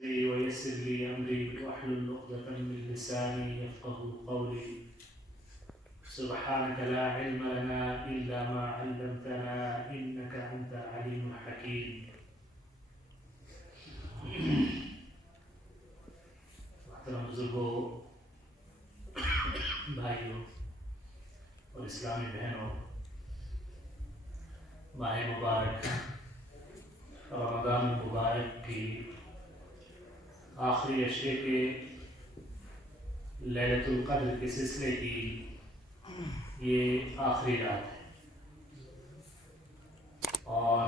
ويسر لي أمري واحلل عقدة من لساني يفقهوا قولي. سبحانك لا علم لنا إلا ما علمتنا إنك أنت العليم الحكيم. محترم بزرگوں، بھائیوں اور اسلامی بہنوں، ماہ مبارک رمضان المبارک کی آخری عشرے کے لیلۃ القدر کے سلسلے کی یہ آخری رات ہے، اور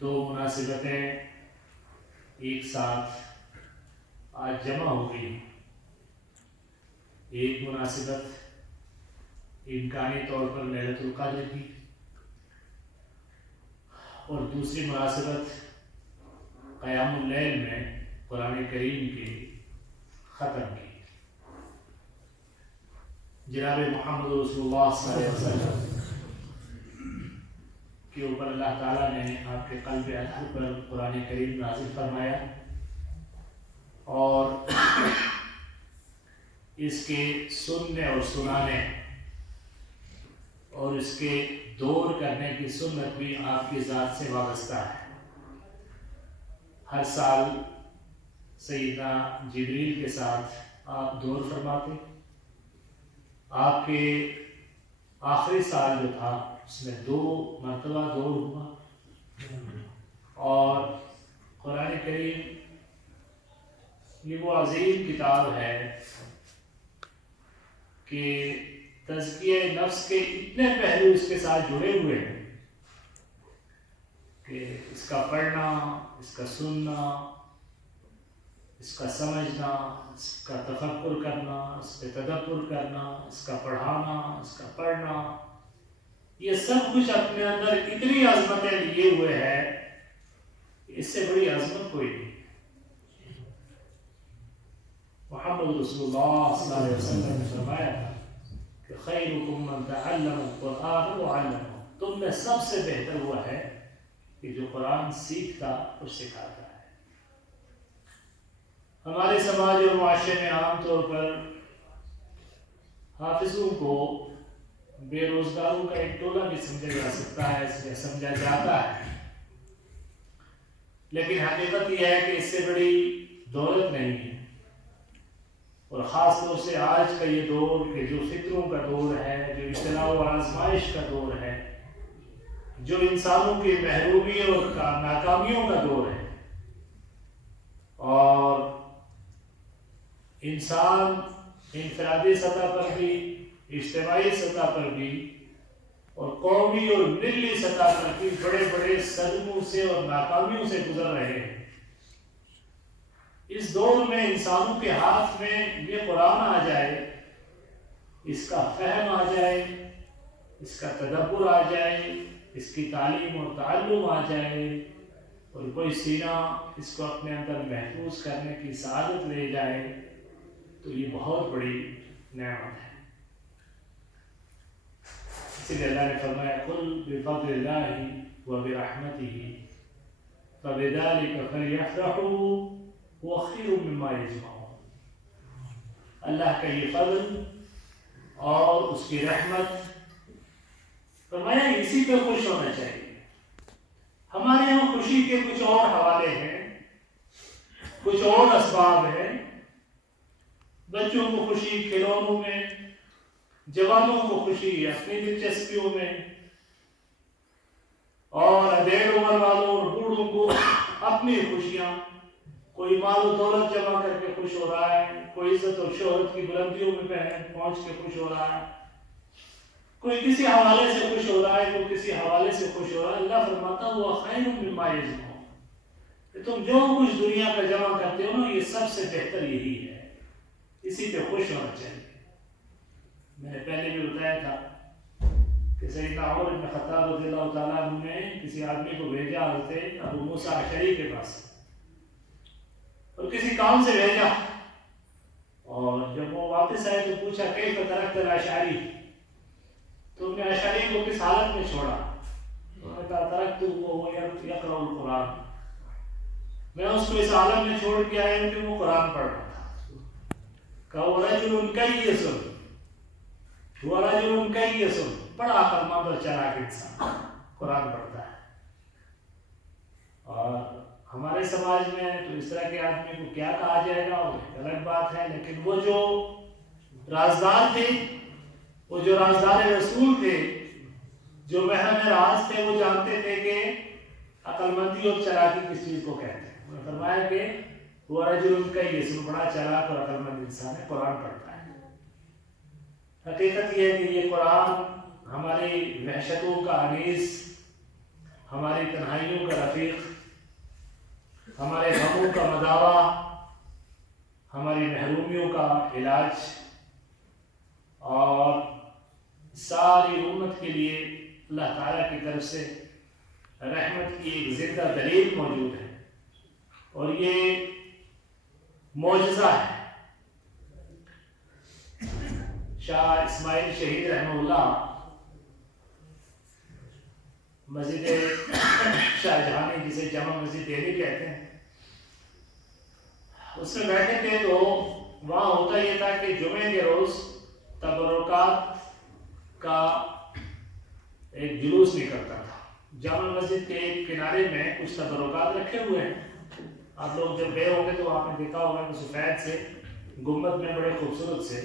دو مناسبتیں ایک ساتھ آج جمع ہو گئی ہیں۔ ایک مناسبت امکانی طور پر لیلۃ القدر کی، اور دوسری مناسبت قیام اللیل میں قرآن کریم کے ختم کی۔ جناب محمد رسول اللہ صلی اللہ علیہ وسلم کے اوپر اللہ تعالیٰ نے آپ کے قلب اطہر پر قرآن کریم نازل فرمایا، اور اس کے سننے اور سنانے اور اس کے دور کرنے کی سنت بھی آپ کی ذات سے وابستہ ہے۔ ہر سال سیدنا جبریل کے ساتھ آپ دور فرماتے۔ آپ کے آخری سال جو تھا اس میں 2 مرتبہ دور ہوا، اور قرآن کریم یہ وہ عظیم کتاب ہے کہ تزکیہ نفس کے اتنے پہلو اس کے ساتھ جڑے ہوئے ہیں کہ اس کا پڑھنا، اس کا سننا، اس کا سمجھنا، اس کا تفکر کرنا، اس پہ تدبر کرنا، اس کا پڑھانا، اس کا پڑھنا، یہ سب کچھ اپنے اندر اتنی عظمتیں لیے ہوئے ہے، اس سے بڑی عظمت کوئی نہیں۔ محمد رسول اللہ صلی اللہ علیہ وسلم نے فرمایا تھا کہ خیرکم من تعلم القرآن وعلمہ، تم میں سب سے بہتر ہوا ہے کہ جو قرآن سیکھتا اور سکھاتا ہے۔ ہمارے سماج اور معاشرے میں عام طور پر حافظوں کو بے روزگاروں کا ایک ٹولہ بھی سمجھا جا سکتا ہے، اس میں سمجھا جاتا ہے، لیکن حقیقت یہ ہے کہ اس سے بڑی دولت نہیں ہے۔ اور خاص طور سے آج کا یہ دور کہ جو فکروں کا دور ہے، جو ابتلاء و آزمائش کا دور ہے، جو انسانوں کی محرومی اور ناکامیوں کا دور ہے، اور انسان انفرادی سطح پر بھی، اجتماعی سطح پر بھی، اور قومی اور ملی سطح پر بھی بڑے بڑے صدموں سے اور ناکامیوں سے گزر رہے ہیں۔ اس دور میں انسانوں کے ہاتھ میں یہ قرآن آ جائے، اس کا فہم آ جائے، اس کا تدبر آ جائے، اس کی تعلیم اور تعلم آ جائے، اور کوئی سینہ اس کو اپنے اندر محفوظ کرنے کی سعادت لے جائے، تو یہ بہت بڑی نعمت ہے۔ اسی لیے اللہ نے فرمایا قل بفضل اللہ وبرحمتہ فبذلک فلیفرحوا هو خیر مما یجمعون۔ اللہ کا یہ فضل اور اس کی رحمت، فرمایا اسی پہ خوش ہونا چاہیے۔ ہمارے یہاں خوشی کے کچھ اور حوالے ہیں، کچھ اور اسباب ہیں۔ بچوں کو خوشی کھلونوں میں، جوانوں کو خوشی اپنی دلچسپیوں میں، اور ادھیڑ عمر والوں اور بوڑھوں کو اپنی خوشیاں۔ کوئی مال و دولت جمع کر کے خوش ہو رہا ہے، کوئی عزت اور شہرت کی بلندیوں میں پہنچ کے خوش ہو رہا ہے، کوئی کسی حوالے سے خوش ہو رہا ہے، کوئی کسی حوالے سے خوش ہو رہا ہے۔ اللہ فرماتا ہوا خیر مما یجمعون، کہ تم جو کچھ دنیا کا جمع کرتے ہو نا، یہ سب سے بہتر یہی ہے، اسی پہ خوش ہونا چاہیے۔ میں نے پہلے بھی بتایا تھا کہ سیدنا عمر بن خطاب رضی اللہ تعالیٰ عنہ نے کسی آدمی کو بھیجا حضرت ابو موسیٰ اشعری کے پاس، اور کسی کام سے بھیجا، اور جب وہ واپس آئے تو پوچھا کیف ترکت الاشعری، تم نے اشعری کو کس حالت میں چھوڑا؟ انہوں نے کہا ترکتہ وہو یقرأ القرآن، میں اس کو اس عالم میں چھوڑ کے آیا ہوں کہ وہ قرآن پڑھ رہا تھا. کہا ورجل ان کا ہی یہ سن، ورجل ان کا ہی یہ سن، بڑا عقل مند اور چالاک انسان قرآن پڑھتا ہے. اور ہمارے سماج میں تو اس طرح کے آدمی کو کیا کہا جائے گا وہ الگ بات ہے، لیکن وہ جو رازدار تھے، وہ جو رازدار رسول تھے، جو محرم راز تھے، وہ جانتے تھے کہ عقل مندی اور چالاکی کس چیز کو کہتے ہیں. انہوں نے فرمایا کہ وہ رجل ان کا یہ سن، بڑا چالاک اور عقل مند انسان ہے، قرآن پڑھتا ہے. حقیقت یہ ہے کہ یہ قرآن ہماری وحشتوں کا انیس، ہماری تنہائیوں کا رفیق، ہمارے غموں کا مداوا، ہماری محرومیوں کا علاج، اور ساری امت کے لیے اللہ تعالیٰ کی طرف سے رحمت کی ایک زندہ دلیل موجود ہے. اور یہ معجزہ ہے. شاہ اسماعیل شہید رحمہ اللہ مسجد شاہ جہانی، جسے جامع مسجد دہلی کہتے ہیں، اس میں بیٹھے تھے تو وہاں ہوتا یہ تھا کہ جمعے کے روز تبرکات کا ایک جلوس نکلتا تھا. جامع مسجد کے ایک کنارے میں کچھ تبرکات رکھے ہوئے ہیں. آپ لوگ جب گئے ہوں گے تو آپ نے دیکھا ہوگا کہ سفید سے گنبد میں بڑے خوبصورت سے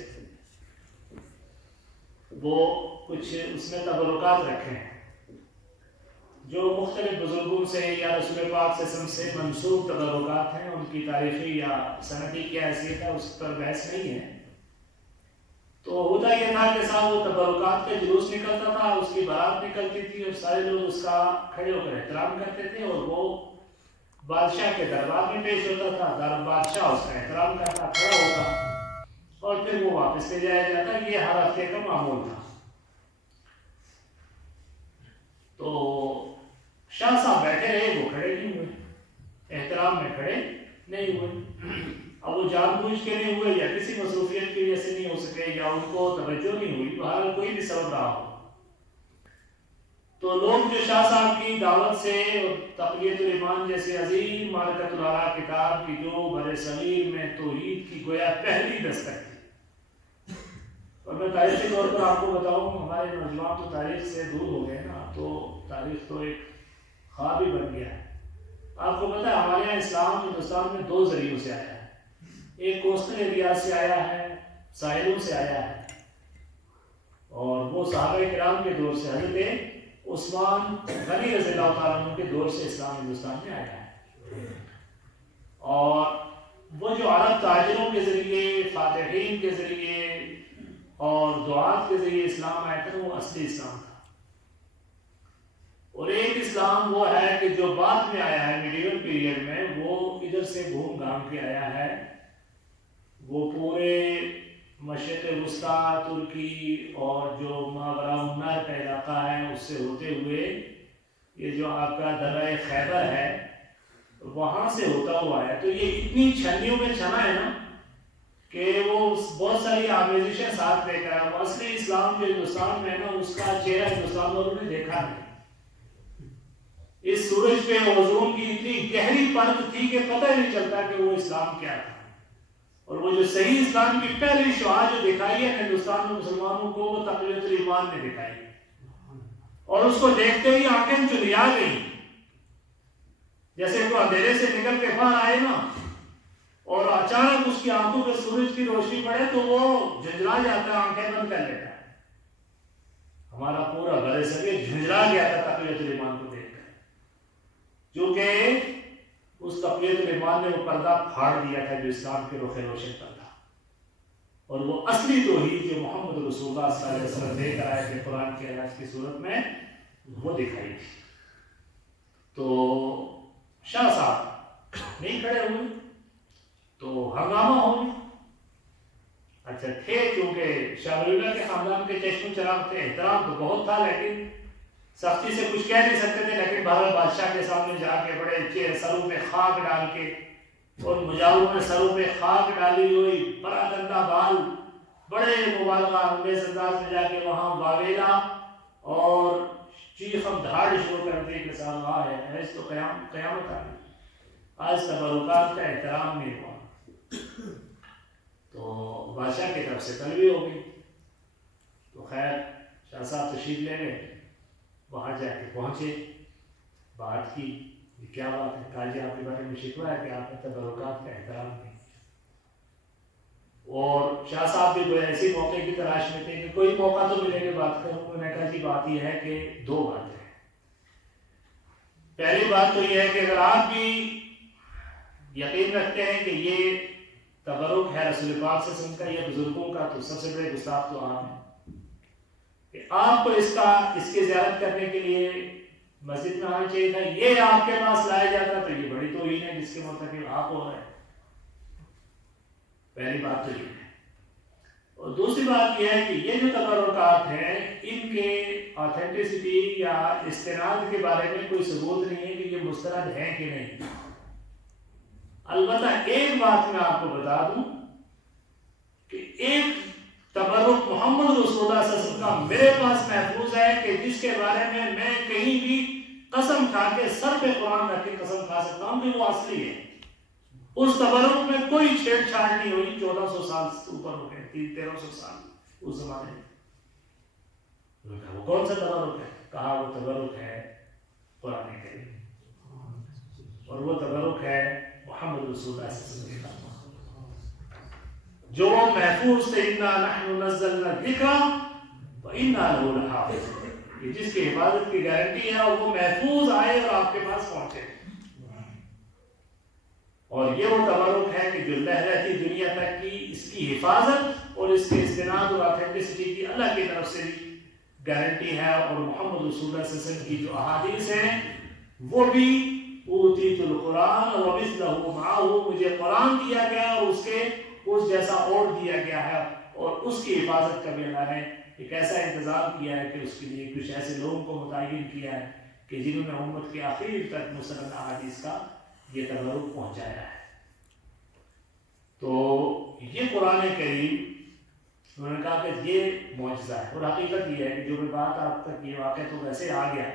وہ کچھ اس میں تبرکات رکھے ہیں، جو مختلف بزرگوں سے یا رسول پاک سے منسوب تبرکات ہیں. ان کی تاریخی یا سندی کیا حیثیت ہے اس پر بحث نہیں ہے. تو ہوتا یہ تھا کہ صاحب وہ تبرکات کا جلوس نکلتا تھا، اس کی بارات نکلتی تھی، اور سارے لوگ اس کا کھڑے ہو کر احترام کرتے تھے، اور وہ بادشاہ کے دربار میں پیش ہوتا تھا. بادشاہ اس کا احترام کرتا، کھڑا ہوتا، اور پھر وہ واپس لے جایا جاتا. یہ ہر ہفتے کا معمول تھا. تو شاہ صاحب بیٹھے رہے، وہ کھڑے نہیں ہوئے، احترام میں کھڑے نہیں ہوئے. اب وہ جان بوجھ کے نہیں ہوئے یا کسی مصروفیت کی وجہ سے نہیں ہو سکے یا ان کو توجہ نہیں ہوئی، بہرحال کوئی بھی سبب رہا ہو. تو لوگ جو شاہ صاحب کی دعوت سے تقویت الایمان جیسے عظیم معرکۃ الآراء کتاب کی، جو بر صغیر میں توحید کی گویا پہلی دستک تھی. اور میں تاریخی طور پر آپ کو بتاؤں، ہمارے نوجوان تو تاریخ سے دور ہو گئے نا، تو تاریخ تو ایک خواب ہی بن گیا ہے. آپ کو پتہ ہے ہمارے یہاں اسلام ہندوستان میں دو ذریعوں سے آیا ہے. ایک کوسٹل ایریاز سے آیا ہے، ساحلوں سے آیا ہے، اور وہ صحابہ کرام کے دور سے، حضرت عثمان غنی رضی اللہ تعالیٰ عنہ کے دور سے اسلام ہندوستان میں آیا ہے. اور وہ جو عرب تاجروں کے ذریعے، فاتحین کے ذریعے اور دعات کے ذریعے اسلام آیا تھا، وہ اصلی اسلام تھا. اور ایک اسلام وہ ہے کہ جو بعد میں آیا ہے میڈیول پیریڈ میں، وہ ادھر سے گھوم گھام کے آیا ہے. وہ پورے مشرق وسطیٰ، ترکی اور جو ماوراء النہر کا علاقہ ہے اس سے ہوتے ہوئے یہ جو آپ کا درہ خیبر ہے وہاں سے ہوتا ہوا ہے. تو یہ اتنی چھنیوں میں چھنا ہے نا کہ وہ بہت ساری آمیزشیں ساتھ لے کر، وہ اصلی اسلام جو ہندوستان میں ہے نا، اس کا چہرہ ہندوستان والوں نے دیکھا نہیں. اس سورج پہ اوزون کی اتنی گہری پرت تھی کہ پتہ ہی نہیں چلتا کہ وہ اسلام کیا تھا. اور وہ جو صحیح اسلام کی پہلی شعاع جو دکھائی ہے ہندوستان میں مسلمانوں کو، وہ تقویت الایمان نے دکھائی، اور اس کو دیکھتے ہی آنکھیں چلیا گئی. جیسے کوئی اندھیرے سے نکل کے باہر آئے نا، اور اچانک اس کی آنکھوں پہ سورج کی روشنی پڑے تو وہ جھنجھلا جاتا ہے، آنکھیں بند کر لیتا ہے. ہمارا پورا بر صغیر جھنجھلا گیا تھا تقویت الایمان کو دیکھ کر، کیونکہ اس تقویت الایمان نے وہ پردہ پھاڑ دیا تھا جو اسلام کے رخ روشن پر تھا. اور وہ اصلی توحید جو محمد رسول اللہ صلی اللہ علیہ وسلم لے کر آئے تھے قرآن کے علاج کی صورت میں، وہ دکھائی تھی. تو شاہ صاحب نہیں کھڑے ہوئے تو ہنگامہ ہو گیا. اچھا تھے چونکہ شاہ ولی اللہ کے خاندان کے چشم چراغ تھے، احترام تو بہت تھا، لیکن سختی سے کچھ کہہ نہیں سکتے تھے. لیکن بہرحال بادشاہ کے سامنے جا کے بڑے سروں پہ خاک ڈال کے، اور مجاوروں نے سروں پہ خاک ڈالی ہوئی، بڑا گندا بال، بڑے مبالغہ انگیز انداز میں جا کے وہاں واویلا اور چیخ دھاڑ شروع کر دی کہ صاحب ہے ایس تو قیامت آ گئی. آج تبرکات کا احترام نہیں ہوا، تو بادشاہ کی طرف سے طلبی ہو گئی۔ تو خیر شاہ صاحب تشریف لے گئے، وہاں جا کے پہنچے، بات کی، یہ کیا بات ہے؟ کہا جی آپ کے بارے میں شکوہ ہے کہ آپ نے تبرکات کا احترام نہیں۔ اور شاہ صاحب بھی کوئی ایسی موقع کی تلاش میں تھے کہ کوئی موقع تو ملے گا بات کروں۔ انہوں نے کہا جی بات یہ ہے کہ دو باتیں ہیں۔ پہلی بات تو یہ ہے کہ اگر آپ بھی یقین رکھتے ہیں کہ یہ تبرک ہے رسول پاک صلی اللہ علیہ وسلم کا یا بزرگوں کا، تو سب سے بڑے گستاخ تو آپ ہیں کہ آپ کو اس کی زیارت کرنے کے لیے مسجد میں آنا چاہیے تھا، یہ آپ کے پاس لایا جاتا تو یہ بڑی توہین ہے جس کے مرتکب آپ ہو رہے ہیں۔ پہلی بات تو یہ ہے۔ اور دوسری بات یہ ہے کہ یہ جو تبرکات ہیں ان کے آتھینٹسٹی یا استناد کے بارے میں کوئی ثبوت نہیں ہے کہ یہ مستند ہیں کہ نہیں۔ البتہ ایک بات میں آپ کو بتا دوں کہ ایک تبرک محمد رسول اللہ صلی اللہ علیہ وسلم کا میرے پاس محفوظ ہے کہ جس کے بارے میں کہیں بھی قسم کھا کے سر پہ قرآن رکھ کے قسم کھا سکتا ہوں کہ وہ اصلی ہے۔ اس تبرک میں کوئی چھیڑ چھاڑ نہیں ہوئی۔ 1400 سال سے اوپر ہو گئے، 1300 سال اس زمانے میں۔ وہ کون سا تبرک ہے؟ کہا وہ تبرک ہے قرآن کریم، اور وہ تبرک ہے محمد رسول اللہ صلی اللہ علیہ وسلم جو محفوظ تھے۔ اِنَّا نَحْنُ نَزَّلْنَا الذِّكْرَ وَإِنَّا لَهُ لَحَافِظُونَ، کہ جس کی حفاظت کی گارنٹی ہے اور وہ محفوظ آئے اور آپ کے پاس پہنچے۔ اور یہ وہ تبرک ہے کہ جو لہرتی دنیا تک کی اس کی حفاظت اور اس کے استناد اور آتھینٹسٹی کی اللہ کی طرف سے گارنٹی ہے۔ اور محمد رسول اللہ صلی اللہ علیہ وسلم کی جو احادیث ہیں وہ بھی اوتیت القرآن ومثلہ معہ، مجھے قرآن دیا گیا اور اس جیسا اور دیا گیا ہے، اور اس کی حفاظت کا بھی اللہ نے ایک ایسا انتظام کیا ہے کہ اس کے لیے کچھ ایسے لوگوں کو متعین کیا ہے کہ جنہوں نے امت کے آخر تک مستند احادیث کا یہ تبرک پہنچایا ہے۔ تو یہ قرآن کریم انہوں نے کہا کہ یہ معجزہ ہے، اور حقیقت یہ ہے کہ جو بھی بات آپ تک یہ واقعہ تو ویسے آ گیا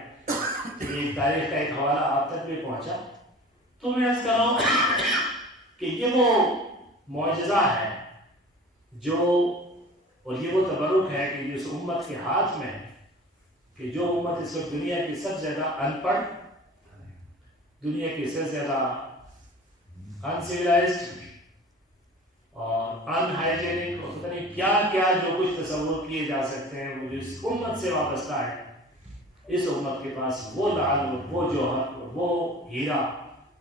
کہ ایک تاریخ کا ایک حوالہ آپ تک بھی پہنچا، تو میں عرض کر رہا ہوں کہ یہ وہ معجزہ ہے جو، اور یہ وہ تبرک ہے کہ جس امت کے ہاتھ میں ہے، کہ جو امت اس وقت دنیا کی سب سے زیادہ ان پڑھ، دنیا کی سب سے زیادہ ان سویلائزڈ اور ان ہائیجینک اور پتہ نہیں کیا کیا جو کچھ تصور کیے جا سکتے ہیں، وہ جس امت سے وابستہ ہے، اس امت کے پاس وہ لعل، وہ جوہر، وہ ہیرا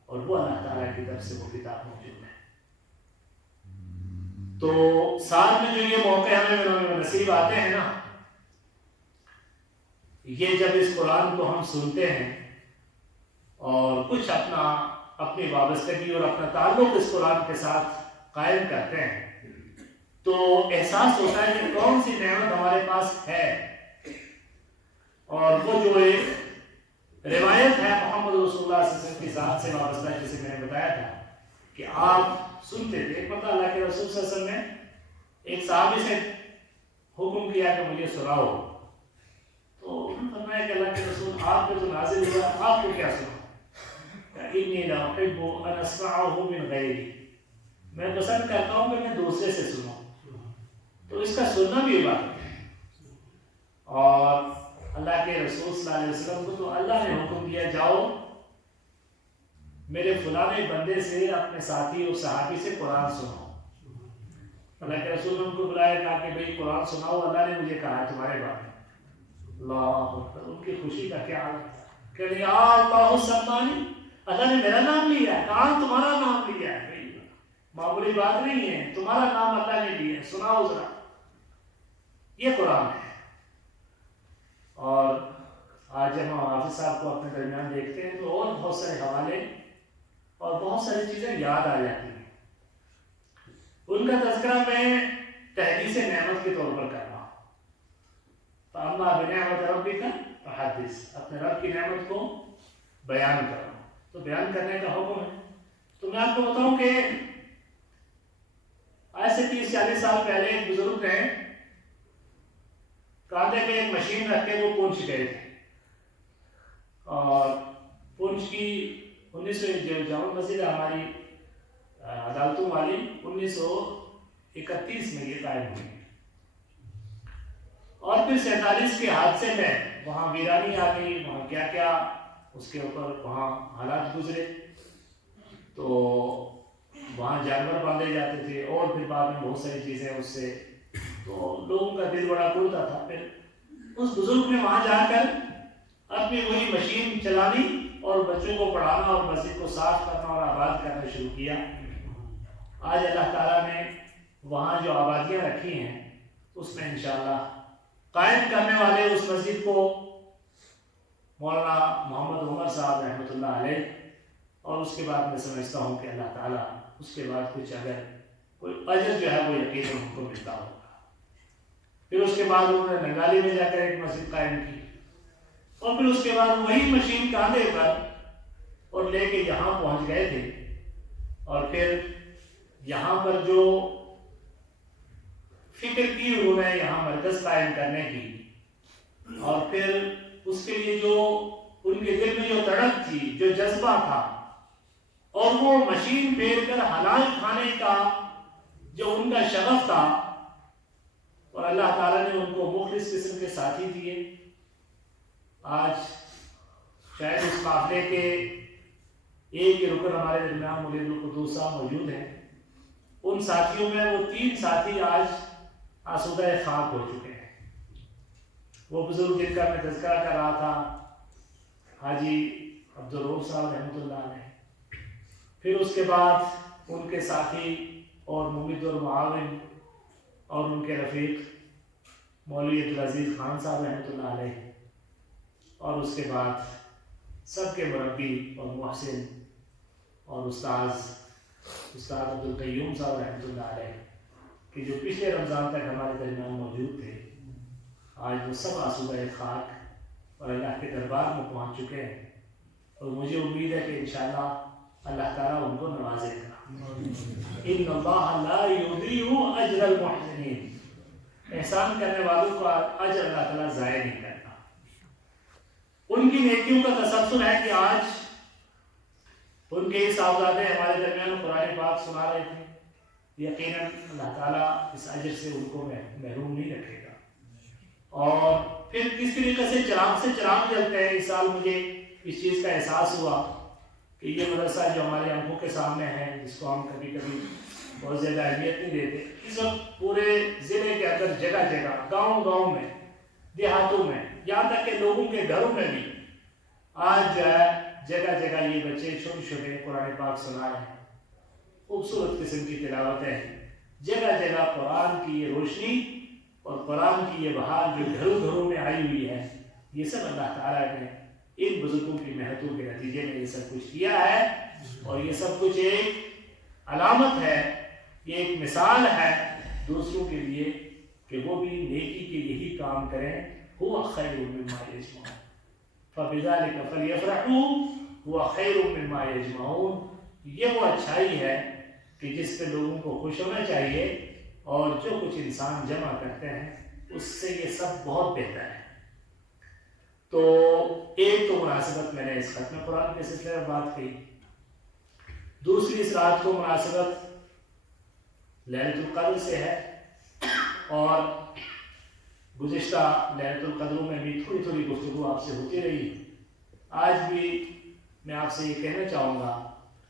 اور وہ اللہ تعالیٰ کی طرف سے وہ کتاب موجود ہے۔ تو ساتھ میں جو یہ موقع ہمیں نصیب آتے ہیں نا، یہ جب اس قرآن کو ہم سنتے ہیں اور کچھ اپنی وابستگی اور اپنا تعلق اس قرآن کے ساتھ قائم کرتے ہیں، تو احساس ہوتا ہے کہ کون سی نعمت ہمارے پاس ہے۔ اور وہ جو ایک روایت ہے محمد رسول اللہ صلی اللہ علیہ وسلم کی ذات سے وابستہ، جسے میں نے بتایا تھا کہ آپ سنتے تھے، ایک مرتبہ اللہ کے رسول صلی اللہ علیہ وسلم نے ایک صحابی سے حکم کیا کہ مجھے سناؤ، تو انہوں نے فرمایا کہ اللہ کے رسول آپ پہ تو نازل ہوا، آپ کو کیا سناؤ؟ انی لا احب ان اسمعه من غیری، میں پسند کرتا ہوں کہ میں دوسرے سے سنوں۔ تو اس کا سننا بھی عبادت ہے، اور اللہ کے رسول صلی اللہ علیہ وسلم کو تو اللہ نے حکم دیا جاؤ میرے فلانے بندے سے، اپنے ساتھی اور صحابی سے قرآن سناؤ۔ اللہ کے رسول نے ان کو بلایا، کہا کہ بھئی قرآن سناؤ، اللہ نے مجھے کہا ہے تمہارے بارے میں۔ اللہ اکبر، ان کی خوشی کا کیا حال ہے کہ یا اللہ سمانی، اللہ نے میرا نام لیا ہے، کہاں تمہارا نام لیا ہے، معمولی بات نہیں ہے، تمہارا نام اللہ نے لیا ہے، سناؤ ذرا۔ یہ قرآن ہے۔ اور آج جب ہم حافظ صاحب کو اپنے درمیان دیکھتے ہیں تو اور بہت سارے حوالے اور بہت ساری چیزیں یاد آ جاتی ہیں۔ ان کا تذکرہ میں تحدیث نعمت کے طور پر کرنا، فَأَمَّا بِنِعْمَةِ رَبِّكَ فَحَدِّثْ، اپنے رب کی نعمت کو بیان کرنا، تو بیان کرنے کا حکم ہے۔ تو میں آپ کو بتاؤں کہ آج سے 30-40 سال پہلے ایک بزرگ ہیں، کاندھے پہ ایک مشین رکھ کے وہ پونچھ گئے تھے، اور پونچھ کی جو جامع مسجد ہے ہماری عدالتوں والی 1931 میں یہ قائم ہوئی، اور پھر 47 کے حادثے میں وہاں ویرانی آ گئی، وہاں کیا کیا اس کے اوپر وہاں حالات گزرے، تو وہاں جانور باندھے جاتے تھے اور پھر بعد میں بہت ساری چیزیں اس سے، تو لوگوں کا دل بڑا ٹوٹتا تھا۔ پھر اس بزرگ نے وہاں جا کر اپنی وہی مشین چلانی اور بچوں کو پڑھانا اور مسجد کو صاف کرنا اور آباد کرنا شروع کیا۔ آج اللہ تعالیٰ نے وہاں جو آبادیاں رکھی ہیں اس میں انشاءاللہ قائم کرنے والے اس مسجد کو مولانا محمد عمر صاحب رحمۃ اللہ علیہ، اور اس کے بعد میں سمجھتا ہوں کہ اللہ تعالیٰ اس کے بعد کچھ اگر کوئی اجر جو ہے وہ یقیناً ان کو ملتا ہوگا۔ پھر اس کے بعد انہوں نے ننگالی میں جا کر ایک مسجد قائم کی، اور پھر اس کے بعد وہی مشین کاندھے پر اور لے کے یہاں پہنچ گئے تھے، اور پھر یہاں پر جو فکر کی انہوں نے یہاں مرکز قائم کرنے کی، اور پھر اس کے لیے جو ان کے دل میں جو تڑپ تھی، جو جذبہ تھا، اور وہ مشین پھیر کر حلال کھانے کا جو ان کا شغف تھا، اور اللہ تعالیٰ نے ان کو مخلص قسم کے ساتھی دیے۔ آج شاید اس قافلے کے ایک ہی رکن ہمارے درمیان مولوی القدوس صاحب موجود ہیں، ان ساتھیوں میں وہ 3 ساتھی آج آسودہ خاک ہو چکے ہیں۔ وہ بزرگ جن کا میں تذکرہ کر رہا تھا، حاجی عبدالرؤف صاحب رحمۃ اللہ علیہ، پھر اس کے بعد ان کے ساتھی اور ممد اور معاون اور ان کے رفیق مولوی عبدالعزیز خان صاحب رحمۃ اللہ علیہ، اور اس کے بعد سب کے مربی اور محسن اور استاد عبدالقیوم صاحب رحمۃ اللہ علیہ، کہ جو پچھلے رمضان تک ہمارے درمیان موجود تھے، آج وہ سب آسودہ خاک اور اللہ کے دربار میں پہنچ چکے ہیں، اور مجھے امید ہے کہ انشاءاللہ اللہ تعالیٰ ان کو نوازے گا۔ ان اللہ لا یضیع اجر المحسنین، احسان کرنے والوں کا اجر اللہ تعالیٰ ضائع نہیں کرتا۔ ان کی نیکیوں کا تسلسل ہے کہ آج ان کے ہی صاحبزادے ہمارے درمیان قرآن پاک سنا رہے تھے، یقیناً اللہ تعالیٰ اس اجر سے ان کو محروم نہیں رکھے گا۔ اور پھر کس طریقے سے چراغ جلتے ہیں۔ اس سال مجھے اس چیز کا احساس ہوا کہ یہ مدرسہ جو ہمارے آنکھوں کے سامنے ہے، جس کو ہم کبھی کبھی بہت زیادہ اہمیت نہیں دیتے، اس وقت پورے ضلع کے اندر جگہ جگہ، گاؤں میں، دیہاتوں میں، یہاں تک کہ لوگوں کے گھروں میں بھی آج جو ہے جگہ جگہ یہ بچے چھوٹے قرآن پاک سنا رہے ہیں، خوبصورت قسم کی تلاوتیں، جگہ جگہ قرآن کی یہ روشنی اور قرآن کی یہ بہار جو گھروں میں آئی ہوئی ہے، یہ سب اللہ تعالیٰ نے ان بزرگوں کی محنتوں کے نتیجے میں یہ سب کچھ کیا ہے، اور یہ سب کچھ ایک علامت ہے، یہ ایک مثال ہے دوسروں کے لیے کہ وہ بھی نیکی کے یہی کام کریں۔ هو خیر مما یجمعون فبذلک فلیفرحوا هو خیر مما یجمعون، یہ وہ اچھائی ہے کہ جس پہ لوگوں کو خوش ہونا چاہیے، اور جو کچھ انسان جمع کرتے ہیں اس سے یہ سب بہت بہتر ہے۔ تو ایک تو مناسبت میں نے اس ختم قرآن کے سلسلے میں بات کی، دوسری اس رات کو مناسبت لیلۃ القدر سے ہے، اور گزشتہ لیلۃ القدروں میں بھی تھوڑی گفتگو آپ سے ہوتی رہی۔ آج بھی میں آپ سے یہ کہنا چاہوں گا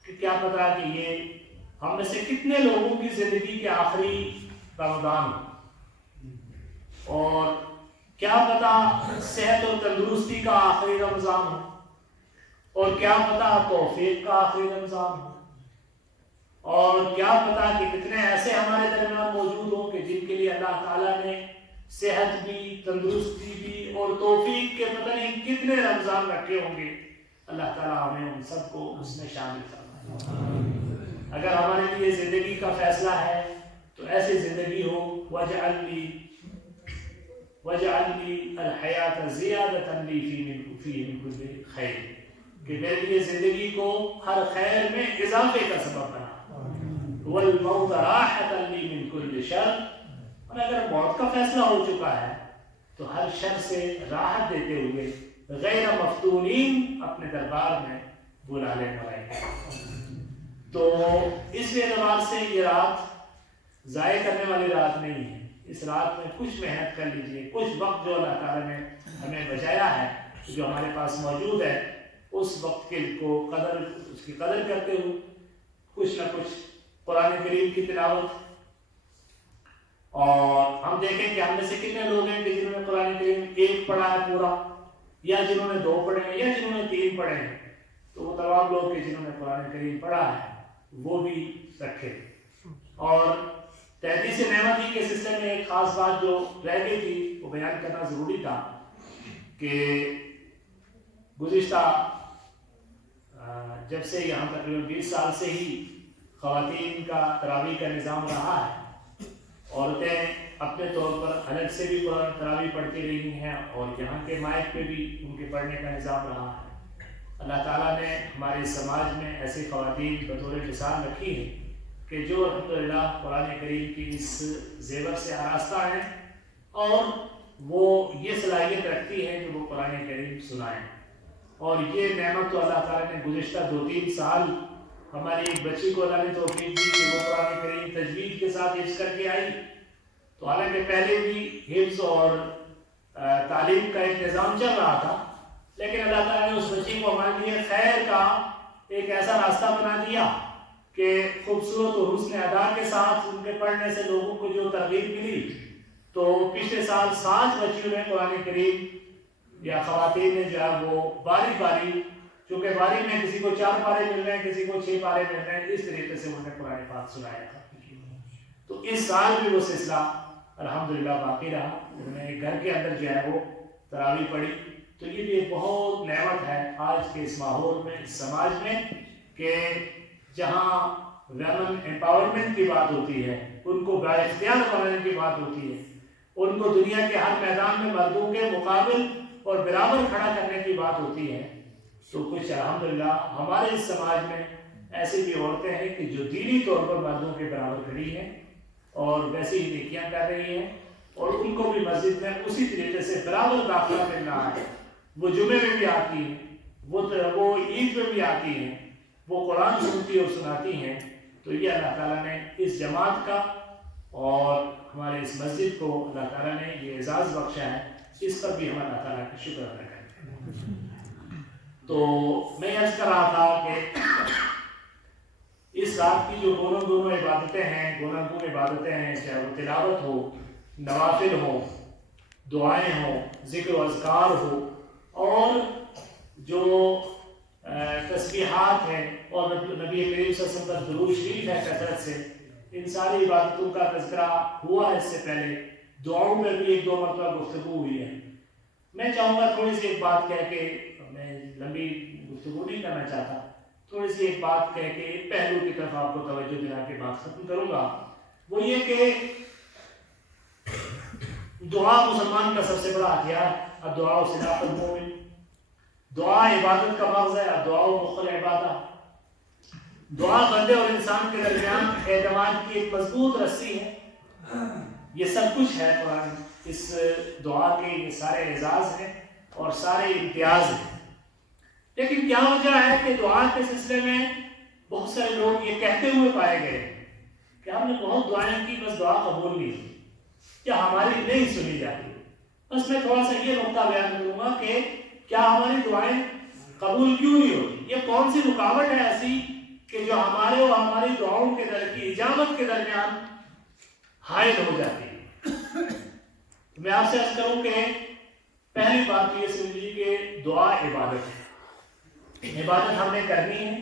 کہ کیا پتا کہ یہ ہم میں سے کتنے لوگوں کی زندگی کے آخری رمضان ہو، اور کیا پتا صحت اور تندرستی کا آخری رمضان ہو، اور کیا پتا توفیق کا آخری رمضان ہو، اور کیا پتا کہ کتنے ایسے ہمارے درمیان موجود ہوں کہ جن کے لیے اللہ تعالیٰ نے صحت بھی، تندرستی بھی اور توفیق کے پتہ نہیں کتنے رمضان رکھے ہوں گے۔ اللہ تعالیٰ ہمیں ان سب کو اس میں شامل فرمائے۔ اگر ہمارے لیے زندگی کا فیصلہ ہے تو ایسی زندگی ہو وَاجْعَلْ لِي الْحَيَاةَ زِيَادَةً لِي فِي مِنْ كُلِّ خَيْرٍ، کہ میرے لیے زندگی کو ہر خیر میں اضافے کا سبب بنا، وَالْمَوْتَ رَاحَةً لِي مِنْ كُلِّ شَرٍ، اور اگر موت کا فیصلہ ہو چکا ہے تو ہر شر سے راحت دیتے ہوئے غیر مفتونین اپنے دربار میں بلا لیں ملائکہ۔ تو اس اعتبار سے یہ رات ضائع کرنے والی رات نہیں ہے، اس رات میں کچھ محنت کر لیجئے، کچھ وقت جو اللہ تعالیٰ نے ہمیں بچایا ہے، جو ہمارے پاس موجود ہے، اس وقت کے کو اس کی قدر کرتے ہوئے کچھ نہ کچھ قرآن کریم کی تلاوت۔ اور ہم دیکھیں کہ ہم میں سے کتنے لوگ ہیں کہ جنہوں نے قرآن کریم ایک پڑھا ہے پورا، یا جنہوں نے 2 پڑھے ہیں، یا جنہوں نے 3 پڑھے ہیں۔ تو وہ تمام لوگ کہ جنہوں نے قرآن کریم پڑھا ہے وہ بھی رکھے۔ اور تحدیث نعمت کے سلسلے میں ایک خاص بات جو رہ گئی تھی وہ بیان کرنا ضروری تھا کہ گزشتہ جب سے یہاں تقریباً 20 سال سے ہی خواتین کا تراویح کا نظام رہا ہے، عورتیں اپنے طور پر الگ سے بھی قرآن تراویح پڑھتی رہی ہیں اور یہاں کے مائک پہ بھی ان کے پڑھنے کا نظام رہا ہے۔ اللہ تعالیٰ نے ہمارے سماج میں ایسی خواتین بطور مثال رکھی ہیں کہ جو الحمدللہ قرآن کریم کی اس زیور سے آراستہ ہیں اور وہ یہ صلاحیت رکھتی ہیں کہ وہ قرآن کریم سنائیں۔ اور یہ نعمت تو اللہ تعالیٰ نے گزشتہ 2-3 سال ہماری ایک بچی کو اللہ نے توفیق دی کہ وہ قرآن کریم تجوید کے ساتھ حفظ کر کے آئی۔ تو حالانکہ پہلے بھی حفظ اور تعلیم کا ایک نظام چل رہا تھا، لیکن اللہ تعالیٰ نے اس بچی کو ہمارے لیے خیر کا ایک ایسا راستہ بنا دیا کہ خوبصورت اور حسن ادا کے ساتھ ان کے پڑھنے سے لوگوں کو جو ترغیب ملی، تو پچھلے سال 7 بچیوں نے قرآن کریم یا خواتین نے جو ہے وہ باری باری، چونکہ باری میں کسی کو 4 پارے مل رہے ہیں، کسی کو 6 پارے مل رہے ہیں، اس طریقے سے انہوں نے قرآن پاک سنایا تھا۔ تو اس سال بھی وہ سلسلہ الحمدللہ باقی رہا، انہوں نے گھر کے اندر جو ہے وہ تراویح پڑھی۔ تو یہ بھی ایک بہت نعمت ہے آج کے اس ماحول میں، اس سماج میں، کہ جہاں ویمن امپاورمنٹ کی بات ہوتی ہے، ان کو بااختیار بنانے کی بات ہوتی ہے، ان کو دنیا کے ہر میدان میں مردوں کے مقابل اور برابر کھڑا کرنے کی بات ہوتی ہے، تو کچھ الحمدللہ ہمارے اس سماج میں ایسی بھی عورتیں ہیں کہ جو دینی طور پر مردوں کے برابر کھڑی ہیں اور ویسے ہی نیکیاں کر رہی ہیں، اور ان کو بھی مسجد میں اسی طریقے سے برابر داخلہ مل رہا ہے۔ وہ جمعے میں بھی آتی ہیں، وہ عید میں بھی آتی ہیں، وہ قرآن سنتی اور سناتی ہیں۔ تو یہ اللہ تعالیٰ نے اس جماعت کا اور ہمارے اس مسجد کو اللہ تعالیٰ نے یہ اعزاز بخشا ہے، اس پر بھی ہم اللہ تعالیٰ کا شکر ادا کرتے ہیں۔ تو میں عرض کر رہا تھا کہ اس رات کی جو دونوں عبادتیں ہیں، گوناگون عبادتیں ہیں، چاہے وہ تلاوت ہو، نوافل ہو، دعائیں ہوں، ذکر و اذکار ہو، اور جو تسبیحات ہیں اور نبی کریم صلی اللہ علیہ وسلم کا درود شریف ہے کثرت سے، ان ساری عبادتوں کا تذکرہ ہوا ہے اس سے پہلے، دعاؤں میں بھی 1-2 مرتبہ گفتگو ہوئی ہے۔ میں چاہوں گا تھوڑی سی ایک بات کہہ کے، میں لمبی گفتگو نہیں کرنا چاہتا، تھوڑی سی ایک بات کہہ کے ایک پہلو کی طرف آپ کو توجہ دلا کے بات ختم کروں گا۔ وہ یہ کہ دعا مسلمان کا سب سے بڑا ہتھیار، الدعاء سلاح المومن، دعا عبادت کا مغز ہے، الدعاء مخ العبادہ۔ دعا بندے اور انسان کے درمیان اعتماد کی ایک مضبوط رسی ہے۔ یہ سب کچھ ہے قرآن، اس دعا کے یہ سارے اعزاز ہیں اور سارے امتیاز ہیں۔ لیکن کیا وجہ ہے کہ دعا کے سلسلے میں بہت سارے لوگ یہ کہتے ہوئے پائے گئے کہ ہم نے بہت دعائیں کی، بس دعا قبول نہیں ہوئی یا ہماری نہیں سنی جاتی۔ بس میں تھوڑا سا یہ نقطہ بیان کروں گا کہ کیا ہماری دعائیں قبول کیوں نہیں ہوتی، یہ کون سی رکاوٹ ہے ایسی کہ جو ہمارے اور ہماری دعاؤں کے در کی اجابت کے درمیان حائل ہو جاتی ہے۔ میں آپ سے عرض کروں کہ پہلی بات یہ سمجھیے کہ دعا عبادت ہے، عبادت ہم نے کرنی ہے،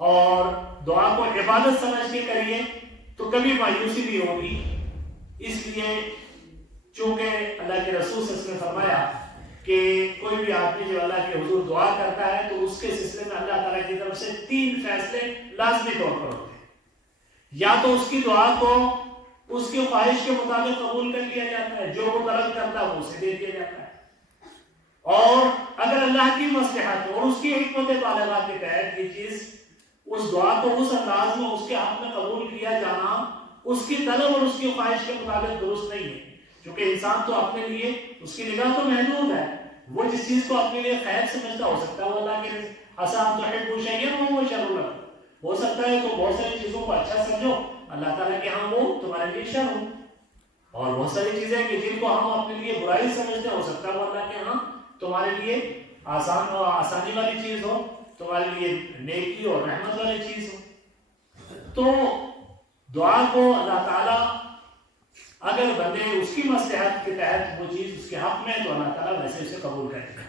اور دعا کو عبادت سمجھ کے کریے تو کبھی مایوسی نہیں ہوگی۔ اس لیے چونکہ اللہ کے رسول صلی اللہ علیہ وسلم نے فرمایا کہ کوئی بھی آدمی جو اللہ کے حضور دعا کرتا ہے تو اس کے سلسلے میں اللہ تعالیٰ کی طرف سے 3 فیصلے لازمی طور پر ہوتے ہیں۔ یا تو اس کی دعا کو اس کی خواہش کے مطابق قبول کر لیا جاتا ہے، جو وہ طلب کرتا ہے وہ اسے دے دیا جاتا ہے، اور اگر اللہ کی مصلحت اور اس کی حکمت بالغہ کے تحت یہ چیز اس دعا کو اس انداز میں اس کے حق میں قبول کیا جانا اس کی طلب اور اس کی خواہش کے مطابق درست نہیں ہے، کیونکہ انسان تو اپنے لیے اس کی نگاہ تو محدود ہے، وہ جس چیز کو اپنے لیے خیر سمجھتا ہو سکتا ہے وہ اللہ کے عسیٰ ان تحبوا شیئا وہو شر لکم، ہو سکتا ہے تو بہت ساری چیزوں کو اچھا سمجھو، اللہ تعالیٰ کے ہاں وہ تمہارے لیے شر ہو، اور بہت ساری چیزیں کہ جن کو ہم اپنے لیے برائی سمجھتے ہیں ہو سکتا ہے وہ اللہ کے ہاں تمہارے لیے آسان اور آسانی والی چیز ہو، تمہارے لیے نیکی اور رحمت والی چیز ہو۔ تو دعا کو اللہ تعالیٰ اگر بندے اس کی مصلحت کے تحت وہ چیز اس کے حق میں تو اللہ تعالیٰ ویسے اسے قبول کرے گا،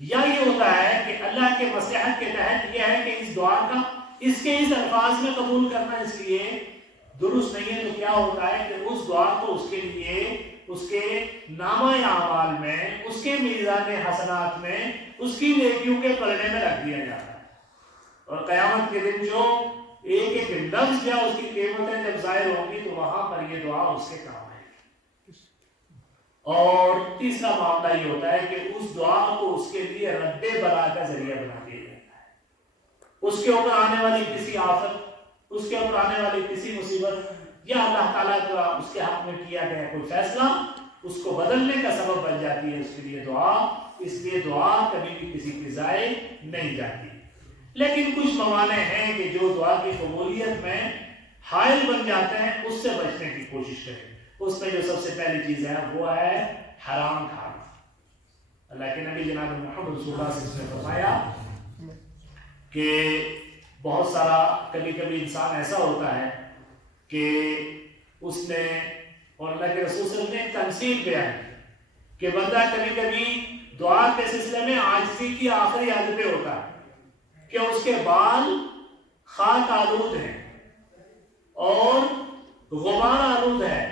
یا یہ ہوتا ہے کہ اللہ کے مصلحت کے تحت یہ ہے کہ اس دعا کا اس کے اس الفاظ میں قبول کرنا اس لیے درست نہیں ہے، تو کیا ہوتا ہے کہ اس دعا کو اس کے لیے اس کے نامہ اعمال میں، اس کے میزان حسنات میں، اس کی نیکیوں کے پلڑے میں رکھ دیا جاتا ہے، اور قیامت کے دن جو ایک ایک لفظ یا اس کی قیمتیں جب ظاہر ہوں گی تو وہاں پر یہ دعا اس کے کام آئے گی۔ اور تیسرا معاملہ یہ ہوتا ہے کہ اس دعا کو اس کے لیے رد بلا کا ذریعہ بنا دیا جاتا ہے، اس کے اوپر آنے والی کسی آفت، اس کے اوپر آنے والی کسی مصیبت، یا اللہ تعالیٰ کا اس کے حق میں کیا گیا کوئی فیصلہ اس کو بدلنے کا سبب بن جاتی ہے اس کے لیے دعا، اس لیے دعا کبھی بھی کسی کی ضائع نہیں جاتی۔ لیکن کچھ موانع ہیں کہ جو دعا کی قبولیت میں حائل بن جاتے ہیں، اس سے بچنے کی کوشش کریں۔ اس میں جو سب سے پہلی چیز ہے وہ ہے حرام کھانا۔ اللہ کے نبی جناب محمد رسول اللہ صلی اللہ علیہ وسلم نے فرمایا کہ بہت سارا کبھی کبھی انسان ایسا ہوتا ہے کہ اس نے، اور اللہ کے رسول صلی اللہ علیہ وسلم نے ایک تمثیل بیان کی کہ بندہ کبھی کبھی دعا کے سلسلے میں عاجزی کی آخری حد پہ ہوتا ہے کہ اس کے بال خاک آلود ہیں اور غبار آلود ہے،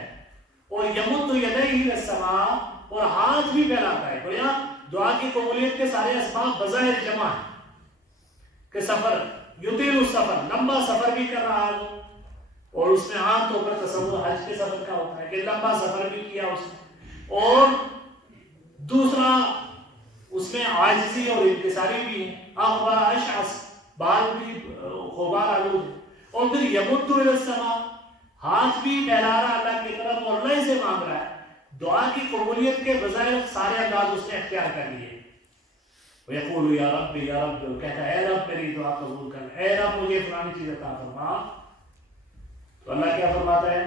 اور یمد یدیہ الی السماء، اور ہاتھ بھی پھیلاتا ہے، گویا دعا کی قبولیت کے سارے اسباب بظاہر جمع ہیں کہ سفر یطیل السفر، لمبا سفر بھی کر رہا ہے، اور اس میں عام طور پر تصور حج کے سفر کا ہوتا ہے کہ لمبا سفر بھی کیا اس نے، اور دوسرا اس میں عاجزی اور انکساری بھی ہے، اخبار اشعث، بال بھی غبار آلود ہے، اور پھر یمد الی السماء، ہاتھ بھی پھیلا رہا اللہ کی طرف اور اللہ سے مانگ رہا ہے۔ دعا کی قبولیت کے بظاہر سارے انداز اس نے اختیار کر لیے۔ وَيَقُولُ يَا رَبِّ يَا رَبِّ، کہتا ہے اے رب میری دعا قبول کر، اے رب مجھے فلانی چیز عطا فرما۔ تو اللہ کیا فرماتا ہے؟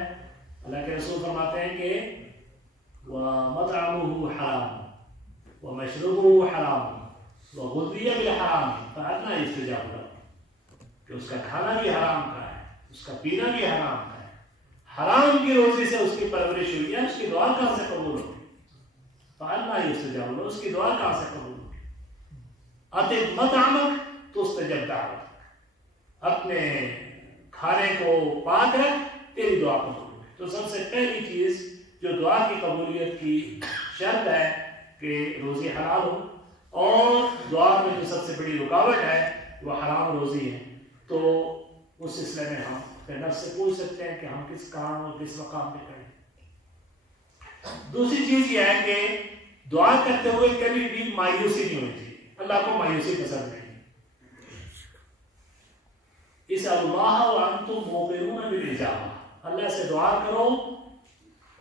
اللہ کے رسول فرماتے ہیں کہ وَمَطْعَمُهُ حَرَامٌ وَمَشْرَبُهُ حَرَامٌ وَغُذِّيَ بِالْحَرَامِ فَأَنَّىٰ يُسْتَجَابُ لَهُ، کہ اس کا کھانا بھی حرام کا ہے، اس کا پینا بھی حرام کا ہے، حرام کی روزی سے اس کی پرورش ہوئی ہے، اس کی دعا کہاں سے قبول ہوگی؟ فَأَنَّىٰ يُسْتَجَابُ لَهُ، اس کی دعا کہاں سے قبول ہوگی؟ اطب مطعمک تستجب دعوتک، اپنے کھانے کو پاک رکھ تیری دعا قبول ہوگی۔ تو سب سے پہلی چیز جو دعا کی قبولیت کی شرط ہے کہ روزی حلال ہو، اور دعا میں جو سب سے بڑی رکاوٹ ہے وہ حرام روزی ہے۔ تو اس سلسلے میں ہم اپنے نفس سے پوچھ سکتے ہیں کہ ہم کس کام اور کس مقام پہ کریں۔ دوسری چیز یہ ہے کہ دعا کرتے ہوئے کبھی بھی مایوسی نہیں ہوتی، اللہ کو مایوسی پسند نہیں۔ اسألوا اللہ وانتم موقنون بالاجابہ، اللہ سے دعا کرو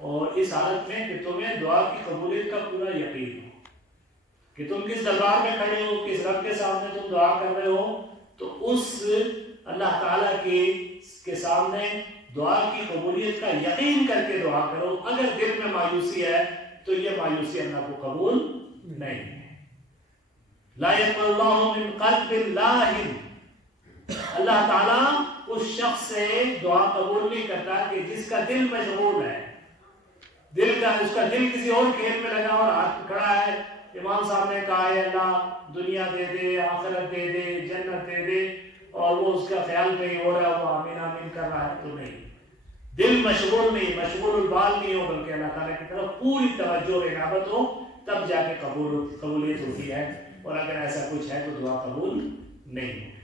اور اس حالت میں کہ تمہیں دعا کی قبولیت کا پورا یقین ہو، کہ تم کس دربار میں کھڑے ہو، کس رب کے سامنے تم دعا کر رہے ہو، تو اس اللہ تعالیٰ کے سامنے دعا کی قبولیت کا یقین کر کے دعا کرو۔ اگر دل میں مایوسی ہے تو یہ مایوسی اللہ کو قبول نہیں ہے۔ لا يقبل اللہ من قلب لاہن، اللہ تعالیٰ اس شخص سے دعا قبول نہیں کرتا کہ جس کا دل مشغول ہے، اس کا دل کسی اور کھیل میں لگا اور ہاتھ کھڑا ہے۔ امام صاحب نے کہا ہے اللہ دنیا دے دے، آخرت دے دے، جنت دے دے، اور وہ اس کا خیال کہیں ہو رہا ہے، وہ آمین آمین کر رہا ہے، تو نہیں، دل مشغول نہیں، مشغول البال نہیں ہو، بلکہ اللہ تعالیٰ کی طرف پوری توجہ اور عنابت ہو، تب جا کے قبولیت ہوتی ہے، اور اگر ایسا کچھ ہے تو دعا قبول نہیں ہوتی۔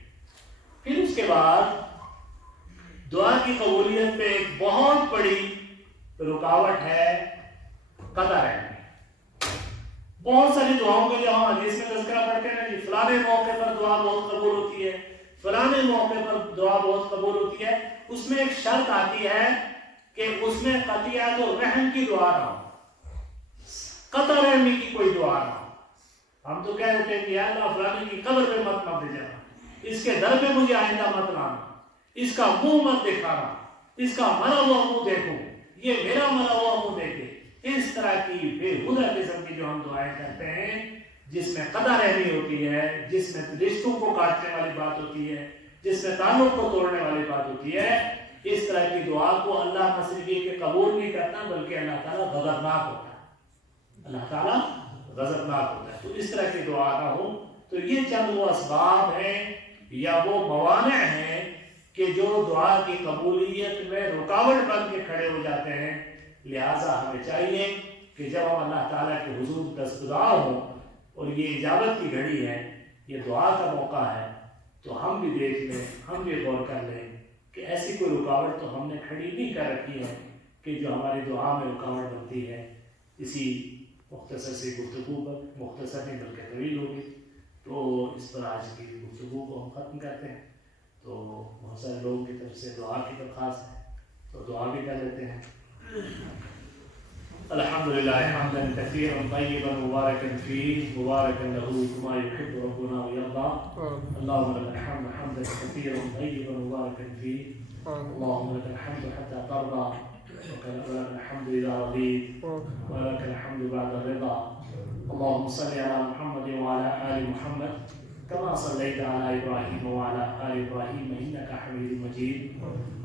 پھر اس کے بعد دعا کی قبولیت میں ایک بہت بڑی رکاوٹ ہے قطع رہنے۔ بہت ساری دعاؤں کے جو ہم حدیث میں تذکرہ پڑھتے ہیں کہ فلانے موقع پر دعا بہت قبول ہوتی ہے، فلانے موقع پر دعا بہت قبول ہوتی ہے، اس میں ایک شرط آتی ہے کہ اس میں قطعیت و رحم کی دعا نہ ہو، قطع رحمی کی کوئی دعا نہ ہو۔ ہم تو کہہ دیتے ہیں کہ یا اللہ فلانے کی قبر پہ مت لے جانا، اس کے در پہ مجھے آئندہ مت لانا، اس کا منہ مت دکھانا، اس کا مرا ہوا منہ دیکھو، یہ میرا مرا ہوا منہ دیکھے۔ اس طرح کی بے ہدہ قسم کی جو ہم دعائیں کرتے ہیں، جس میں قطع رحمی ہوتی ہے، جس میں رشتوں کو کاٹنے والی بات ہوتی ہے، جس میں تعلق کو توڑنے والی بات ہوتی ہے، اس طرح کی دعا کو اللہ نہ صرف یہ کہ قبول نہیں کرتا بلکہ اللہ تعالیٰ غضبناک ہوتا ہے، اللہ تعالیٰ غضبناک ہوتا ہے۔ تو اس طرح کی دعا نہ ہو۔ تو یہ چند وہ اسباب ہیں یا وہ موانع ہیں کہ جو دعا کی قبولیت میں رکاوٹ بن کے کھڑے ہو جاتے ہیں۔ لہٰذا ہمیں چاہیے کہ جب ہم اللہ تعالیٰ کے حضور دستگاہ ہوں اور یہ اجابت کی گھڑی ہے، یہ دعا کا موقع ہے، تو ہم بھی دیکھ لیں، ہم بھی غور کر لیں کہ ایسی کوئی رکاوٹ تو ہم نے کھڑی نہیں کر رکھی ہے کہ جو ہماری دعا میں رکاوٹ بنتی ہے۔ اسی مختصر سی گفتگو پر، مختصر نہیں بلکہ طویل ہوگی، تو اس پر آج کی گفتگو کو ہم ختم کرتے ہیں۔ تو بہت سارے لوگوں کی طرف سے دعا کی درخواست ہے، تو دعا بھی کر لیتے ہیں۔ الحمدللہ حمدا کثیرا طیبا مبارکا فیہ مبارکا لہ کما یحب ربنا ویرضی۔ اللہم لک الحمد حمدا کثیرا طیبا مبارکا فیہ اللہم لک الحمد حتی ترضی ولک الحمد اذا رضیت ولک الحمد بعد الرضا۔ اللہم صل علی محمد وعلی آل محمد كما صليت على إبراهيم وعلى آل إبراهيم إنك حميد مجيد۔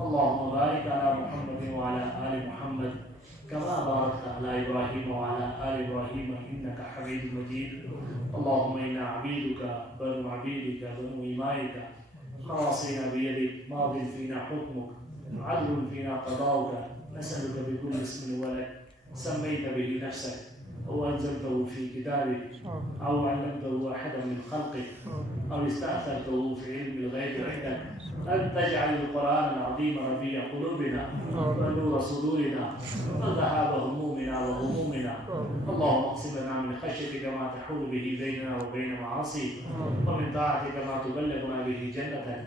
اللهم بارك على محمد وعلى آل محمد كما باركت على إبراهيم وعلى آل إبراهيم إنك حميد مجيد۔ اللهم إنا عبيدك بنو عبيدك بنو إمائك نواصينا بيدك ماض فينا حكمك عدل فينا قضاؤك، نسألك بكل اسم ولك سميت به نفسك أو أنزلته في كتابك أو علمته أحدا من خلقك أو استأثرته في علم الغيب عندك أن تجعل القرآن العظيم ربيع قلوبنا ونور صدورنا وذهاب همومنا وغمومنا۔ اللهم اقسم لنا من خشيتك ما تحول به بيننا وبين معاصيك، ومن طاعتك ما تبلغنا به جنتك،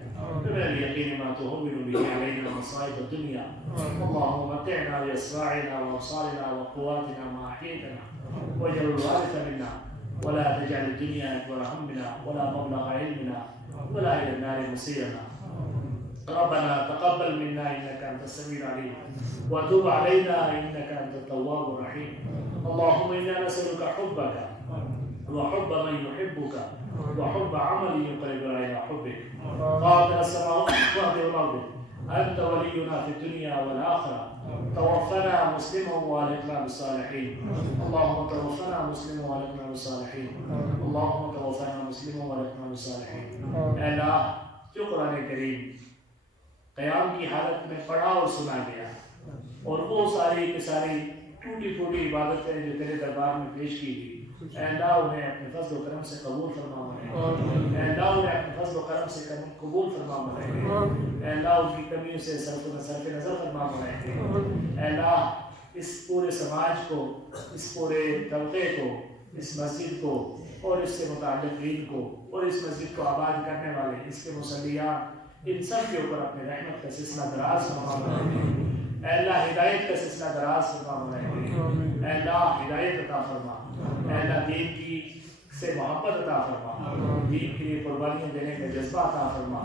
ومن اليقين ما تهون به علينا مصائب الدنيا۔ اللهم متعنا بأسماعنا وأبصارنا وقواتنا ما أحييتنا واجعل الوارث منا ولا تجعل الدنيا أكبر همنا ولا مبلغ علمنا ولا إلى النار مصيرنا۔ ربنا تقبل منا إنك أنت السميع العليم وتب علينا إنك أنت التواب الرحيم۔ اللهم إنا نسألك حبك وحب من يحبك وحب عمل يقربنا إلى حبك، فاطر السماوات والأرض أنت ولينا في الدنيا والآخرة، توفنا مسلما والحقنا بالصالحين۔ اللهم توفنا مسلما والحقنا بالصالحين، اللهم توفنا مسلما والحقنا بالصالحين۔ اے اللہ، جو قرآن کریم قیام کی حالت میں پڑھا اور سنا گیا، اور وہ ساری کی ساری ٹوٹی پھوٹی عبادتیں جو تیرے دربار میں پیش کی گئی، اے اللہ انہیں اپنے فضل و کرم سے قبول فرما منائے، اے اللہ انہیں اپنے فضل و کرم سے قبول فرما منائے، اے اللہ ان کی کمیوں سے صرف نظر فرما منائے، اے اللہ اس پورے سماج کو، اس پورے طبقے کو، اس مسجد کو اور اس سے متعلقین کو اور اس مسجد کو آباد کرنے والے، اس کے مصلیان، ان سب کے اوپر اپنے رحمت کا سلسلہ دراز فرما منائے، اے اللہ ہدایت کا سلسلہ دراز فرما منائے، اے اللہ ہدایت عطا فرما، اے اللہ دین کی سے محبت عطا فرما، دین کے لیے قربانیاں دینے کا جذبہ عطا فرما،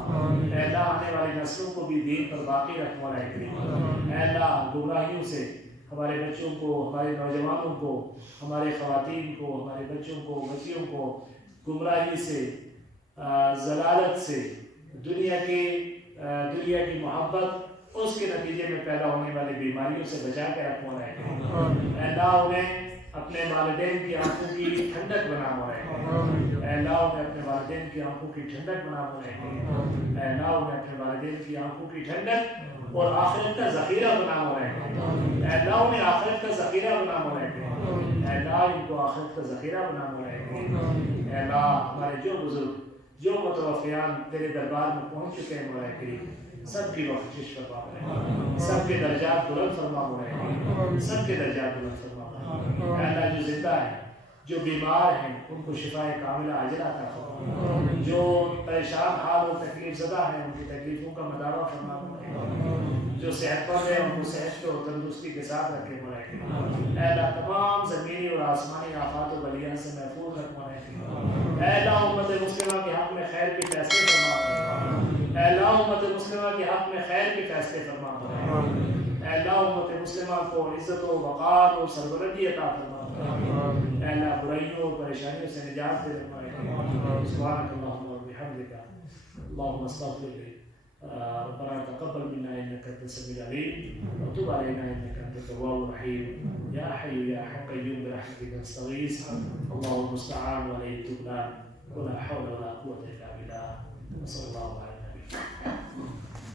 اے اللہ آنے والی نسلوں کو بھی دین پر باقی رکھنا ہے، اے اللہ گمراہیوں سے ہمارے بچوں کو، ہمارے نوجوانوں کو، ہمارے خواتین کو، ہمارے بچوں کو، بچیوں کو گمراہی سے، ضلالت سے، دنیا کی محبت، اس کے نتیجے میں پیدا ہونے والی بیماریوں سے بچا کے رکھنا ہے، اے اللہ انہیں اپنے والدین کی آنکھوں کی ٹھنڈک بنا رہے، اے اللہ انہیں اپنے والدین کی آنکھوں کی ٹھنڈک بنا رہے، اے اللہ انہیں اپنے والدین کی آنکھوں کی ٹھنڈک اور آخرت کا ذخیرہ بنا رہے، اے اللہ انہیں آخرت کا ذخیرہ بنا رہے، اے اللہ ان کو آخرت کا ذخیرہ بنا رہے، اے اللہ ہمارے جو بزرگ، جو متوفیان تیرے دربار میں پہنچ چکے ہیں مولا کریم، سب کی بخشش فرما رہے، سب کے درجات بلند فرما رہے، سب کے درجات بلند فرما رہے، اے اللہ جو زندہ ہیں، جو بیمار ہیں ان کو شفاء کاملہ عاجلہ عطا فرما، جو پریشان حال اور تکلیف زدہ ہیں ان کی تکلیفوں کا مداوع فرما، جو صحت مند ہیں ان کو صحت اور تندرستی تندرستی کے ساتھ رکھے مولا، اے اللہ تمام زمینی اور آسمانی آفات و بلیاں سے محفوظ رکھ مولا، اے اللہ امت مسلمہ کے حق میں خیر کے فیصلے فرما، اے اللہ امت مسلمہ کے حق میں خیر کے فیصلے فرما، اے اللہ امت مسلمہ کو عزت و وقار و سربلندی عطا فرما، اے اللہ برائیوں اور پریشانیوں سے نجات دے فرما، سبحانک اللہم و بحمدک اللہم استغفر لي ربنا تقبل منا انك انت السميع العليم وتب علينا انك انت التواب الرحيم يا حي يا قيوم برحمتك نستغيث اللهم المستعان وعليه التكلان ولا حول ولا قوه الا بالله وصلى الله على النبي.